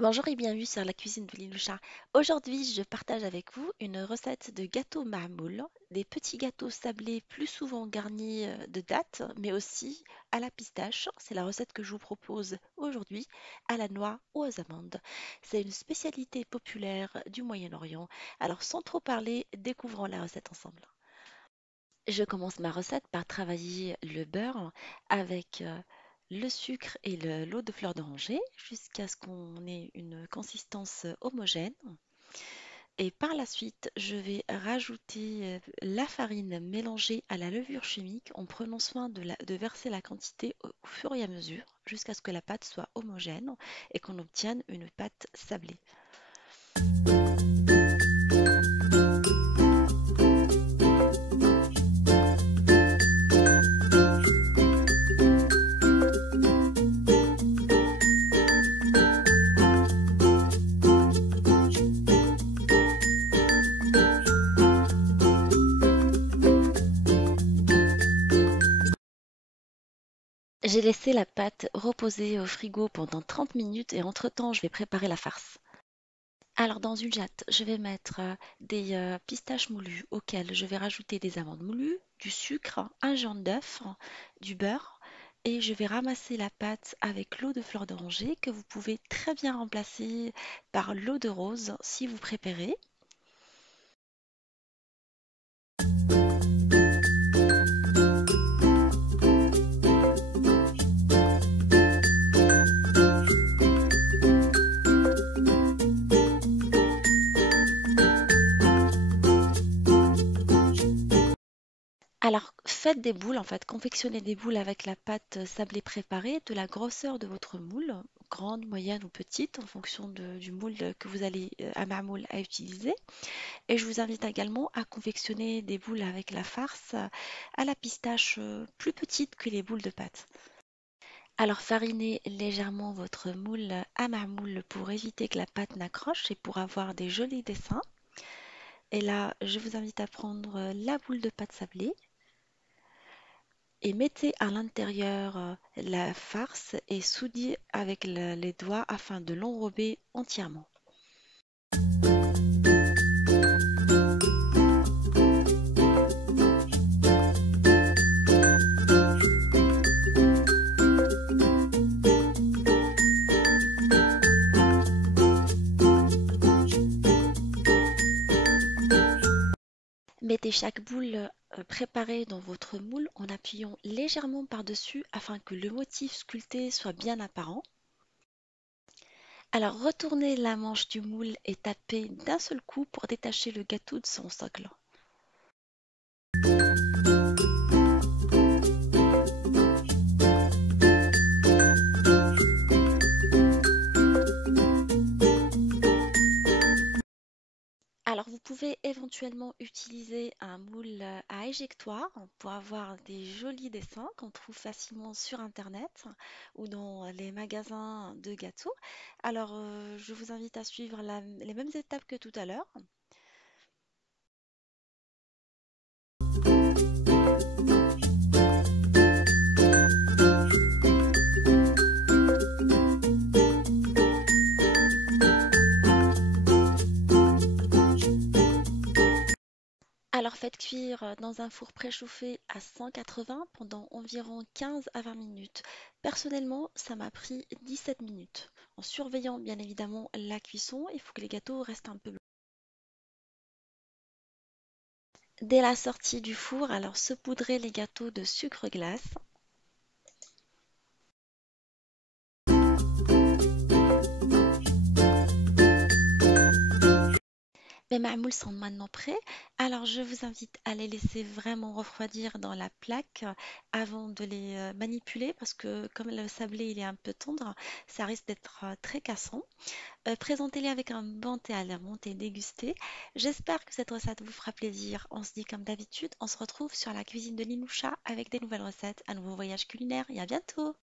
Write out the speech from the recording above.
Bonjour et bienvenue sur la cuisine de Liloucha. Aujourd'hui, je partage avec vous une recette de gâteau marmoule, des petits gâteaux sablés plus souvent garnis de dattes, mais aussi à la pistache. C'est la recette que je vous propose aujourd'hui, à la noix ou aux amandes. C'est une spécialité populaire du Moyen-Orient. Alors, sans trop parler, découvrons la recette ensemble. Je commence ma recette par travailler le beurre avec le sucre et l'eau de fleur d'oranger jusqu'à ce qu'on ait une consistance homogène. Et par la suite, je vais rajouter la farine mélangée à la levure chimique en prenant soin de verser la quantité au fur et à mesure jusqu'à ce que la pâte soit homogène et qu'on obtienne une pâte sablée. J'ai laissé la pâte reposer au frigo pendant 30 minutes et entre-temps, je vais préparer la farce. Alors dans une jatte, je vais mettre des pistaches moulues auxquelles je vais rajouter des amandes moulues, du sucre, un jaune d'œuf, du beurre et je vais ramasser la pâte avec l'eau de fleur d'oranger que vous pouvez très bien remplacer par l'eau de rose si vous préférez. Alors faites des boules, en fait, confectionnez des boules avec la pâte sablée préparée de la grosseur de votre moule, grande, moyenne ou petite, en fonction du moule que vous allez à marmoule à utiliser. Et je vous invite également à confectionner des boules avec la farce à la pistache plus petite que les boules de pâte. Alors farinez légèrement votre moule à marmoule pour éviter que la pâte n'accroche et pour avoir des jolis dessins. Et là, je vous invite à prendre la boule de pâte sablée et mettez à l'intérieur la farce et soudez avec les doigts afin de l'enrober entièrement. Mettez chaque boule préparée dans votre moule en appuyant légèrement par-dessus afin que le motif sculpté soit bien apparent. Alors retournez la manche du moule et tapez d'un seul coup pour détacher le gâteau de son socle. Alors vous pouvez éventuellement utiliser un moule à éjectoire pour avoir des jolis dessins qu'on trouve facilement sur internet ou dans les magasins de gâteaux. Alors je vous invite à suivre les mêmes étapes que tout à l'heure. Alors faites cuire dans un four préchauffé à 180 pendant environ 15 à 20 minutes. Personnellement, ça m'a pris 17 minutes. En surveillant bien évidemment la cuisson, il faut que les gâteaux restent un peu blancs. Dès la sortie du four, alors saupoudrez les gâteaux de sucre glace. Mes marmoules sont maintenant prêts, alors je vous invite à les laisser vraiment refroidir dans la plaque avant de les manipuler parce que comme le sablé il est un peu tendre, ça risque d'être très cassant. Présentez-les avec un bon thé à la menthe et dégustez. J'espère que cette recette vous fera plaisir. On se dit comme d'habitude, on se retrouve sur la cuisine de Linoucha avec des nouvelles recettes, un nouveau voyage culinaire et à bientôt!